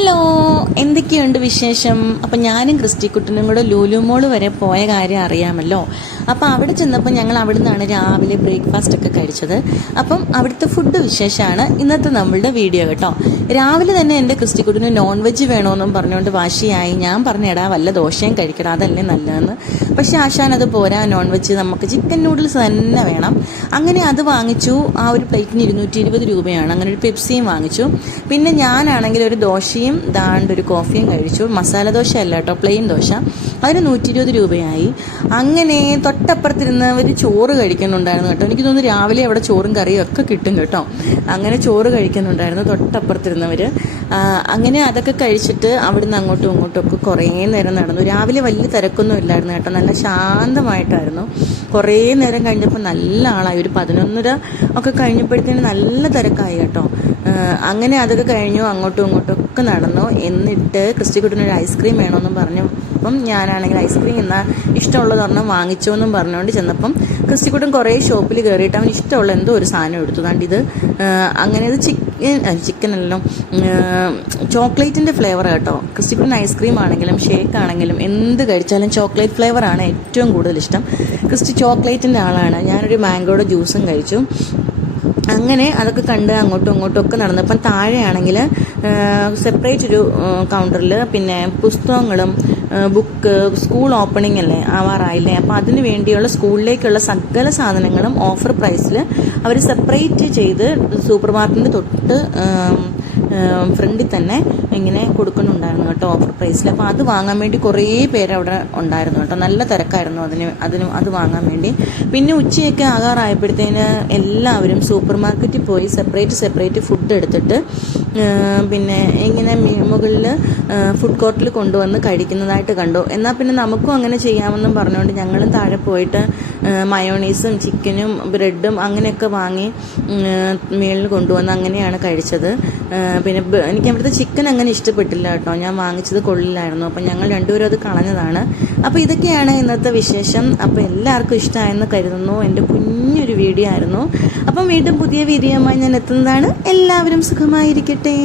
Hello, എന്തൊക്കെയുണ്ട് വിശേഷം? അപ്പം ഞാനും ക്രിസ്റ്റിക്കുട്ടനും കൂടെ ലുലു മോൾ വരെ പോയ കാര്യം അറിയാമല്ലോ. അപ്പം അവിടെ ചെന്നപ്പോൾ ഞങ്ങൾ അവിടെ നിന്നാണ് രാവിലെ ബ്രേക്ക്ഫാസ്റ്റ് ഒക്കെ കഴിച്ചത്. അപ്പം അവിടുത്തെ ഫുഡ് വിശേഷമാണ് ഇന്നത്തെ നമ്മളുടെ വീഡിയോ കേട്ടോ. രാവിലെ തന്നെ എൻ്റെ ക്രിസ്റ്റിക്കുട്ടന് നോൺ വെജ് വേണമെന്നും പറഞ്ഞുകൊണ്ട് വാശിയായി. ഞാൻ പറഞ്ഞെടാ വല്ല ദോശയും കഴിക്കണം, അതല്ലേ നല്ലതെന്ന്. പക്ഷേ ആശാൻ അത് പോരാ, നോൺ വെജ് നമുക്ക് ചിക്കൻ നൂഡിൽസ് തന്നെ വേണം. അങ്ങനെ അത് വാങ്ങിച്ചു. ആ ഒരു പ്ലേറ്റിന് 220 രൂപയാണ്. അങ്ങനെ ഒരു പെപ്സിയും വാങ്ങിച്ചു. പിന്നെ ഞാനാണെങ്കിൽ ഒരു ദോശയും ഒരു കോഫിയും കഴിച്ചു. മസാല ദോശ അല്ല കേട്ടോ, പ്ലെയിൻ ദോശ. അതിന് 120 രൂപയായി. അങ്ങനെ തൊട്ടപ്പുറത്തിരുന്ന് അവർ ചോറ് കഴിക്കുന്നുണ്ടായിരുന്നു കേട്ടോ. എനിക്ക് തോന്നുന്നു രാവിലെ അവിടെ ചോറും കറിയും ഒക്കെ കിട്ടും കേട്ടോ. അങ്ങനെ ചോറ് കഴിക്കുന്നുണ്ടായിരുന്നു തൊട്ടപ്പുറത്തിരുന്നവർ. അങ്ങനെ അതൊക്കെ കഴിച്ചിട്ട് അവിടുന്ന് അങ്ങോട്ടും ഇങ്ങോട്ടും ഒക്കെ കുറേ നേരം നടന്നു. രാവിലെ വലിയ തിരക്കൊന്നും ഇല്ലായിരുന്നു കേട്ടോ, നല്ല ശാന്തമായിട്ടായിരുന്നു. കുറേ നേരം കഴിഞ്ഞപ്പോൾ നല്ല ആളായി. ഒരു 11:30 ഒക്കെ കഴിഞ്ഞപ്പോഴത്തേന് നല്ല തിരക്കായി കേട്ടോ. അങ്ങനെ അതൊക്കെ കഴിഞ്ഞു, അങ്ങോട്ടും ഇങ്ങോട്ടും ഒക്കെ നടന്നു. എന്നിട്ട് ക്രിസ്റ്റിക്കുട്ടനൊരു ഐസ്ക്രീം വേണമെന്നും പറഞ്ഞു. അപ്പം ഞാനാണെങ്കിൽ ഐസ്ക്രീം എന്നാൽ ഇഷ്ടമുള്ളത് ഒരെണ്ണം വാങ്ങിച്ചോ എന്നും പറഞ്ഞുകൊണ്ട് ചെന്നപ്പം ക്രിസ്റ്റിക്കുട്ടൻ കുറേ ഷോപ്പിൽ കയറിയിട്ട് അവൻ ഇഷ്ടമുള്ള എന്തോ ഒരു സാധനം എടുത്തു. ഇത് അങ്ങനെ ഇത് ചിക്കൻ അല്ലല്ലോ, ചോക്ലേറ്റിൻ്റെ ഫ്ലേവർ കേട്ടോ. ക്രിസ്റ്റിക്കുട്ടൻ ഐസ്ക്രീം ആണെങ്കിലും ഷേക്ക് ആണെങ്കിലും എന്ത് കഴിച്ചാലും ചോക്ലേറ്റ് ഫ്ലേവറാണ് ഏറ്റവും കൂടുതൽ ഇഷ്ടം. ക്രിസ്റ്റി ചോക്ലേറ്റിൻ്റെ ആളാണ്. ഞാനൊരു മാംഗോയുടെ ജ്യൂസും കഴിച്ചു. അങ്ങനെ അതൊക്കെ കണ്ട് അങ്ങോട്ടും ഇങ്ങോട്ടും ഒക്കെ നടന്നപ്പം താഴെയാണെങ്കിൽ സെപ്പറേറ്റ് ഒരു കൗണ്ടറിൽ പിന്നെ പുസ്തകങ്ങളും ബുക്ക്, സ്കൂൾ ഓപ്പണിംഗ് അല്ലേ, ആവാറായില്ലേ, അപ്പോൾ അതിന് വേണ്ടിയുള്ള സ്കൂളിലേക്കുള്ള സകല സാധനങ്ങളും ഓഫർ പ്രൈസിൽ അവർ സെപ്പറേറ്റ് ചെയ്ത് സൂപ്പർ മാർക്കറ്റിൻ്റെ തൊട്ട് ഫ്രണ്ടിൽ തന്നെ ഇങ്ങനെ കൊടുക്കുന്നുണ്ടായിരുന്നു കേട്ടോ, ഓഫർ പ്രൈസിൽ. അപ്പോൾ അത് വാങ്ങാൻ വേണ്ടി കുറേ പേര് അവിടെ ഉണ്ടായിരുന്നു കേട്ടോ. നല്ല തിരക്കായിരുന്നു അത് വാങ്ങാൻ വേണ്ടി. പിന്നെ ഉച്ചയൊക്കെ ആകാറായപ്പോഴത്തേന് എല്ലാവരും സൂപ്പർ മാർക്കറ്റിൽ പോയി സെപ്പറേറ്റ് ഫുഡ് എടുത്തിട്ട് പിന്നെ ഇങ്ങനെ മുകളിൽ ഫുഡ് കോർട്ടിൽ കൊണ്ടുവന്ന് കഴിക്കുന്നതായിട്ട് കണ്ടു. എന്നാൽ പിന്നെ നമുക്കും അങ്ങനെ ചെയ്യാമെന്നും പറഞ്ഞുകൊണ്ട് ഞങ്ങളും താഴെ പോയിട്ട് മയോണീസും ചിക്കനും ബ്രെഡും അങ്ങനെയൊക്കെ വാങ്ങി മേളിൽ കൊണ്ടുവന്ന് അങ്ങനെയാണ് കഴിച്ചത്. പിന്നെ എനിക്ക് അവിടുത്തെ ചിക്കൻ അങ്ങനെ ഇഷ്ടപ്പെട്ടില്ല കേട്ടോ, ഞാൻ വാങ്ങിച്ചത് കൊള്ളില്ലായിരുന്നു. അപ്പം ഞങ്ങൾ രണ്ടുപേരും അത് കളഞ്ഞതാണ്. അപ്പോൾ ഇതൊക്കെയാണ് ഇന്നത്തെ വിശേഷം. അപ്പോൾ എല്ലാവർക്കും ഇഷ്ടമായെന്ന് കരുതുന്നു. എൻ്റെ കുഞ്ഞൊരു വീഡിയോ ആയിരുന്നു. അപ്പം വീണ്ടും പുതിയ വീഡിയോയുമായി ഞാൻ എത്തുന്നതാണ്. എല്ലാവരും സുഖമായിരിക്കട്ടെ.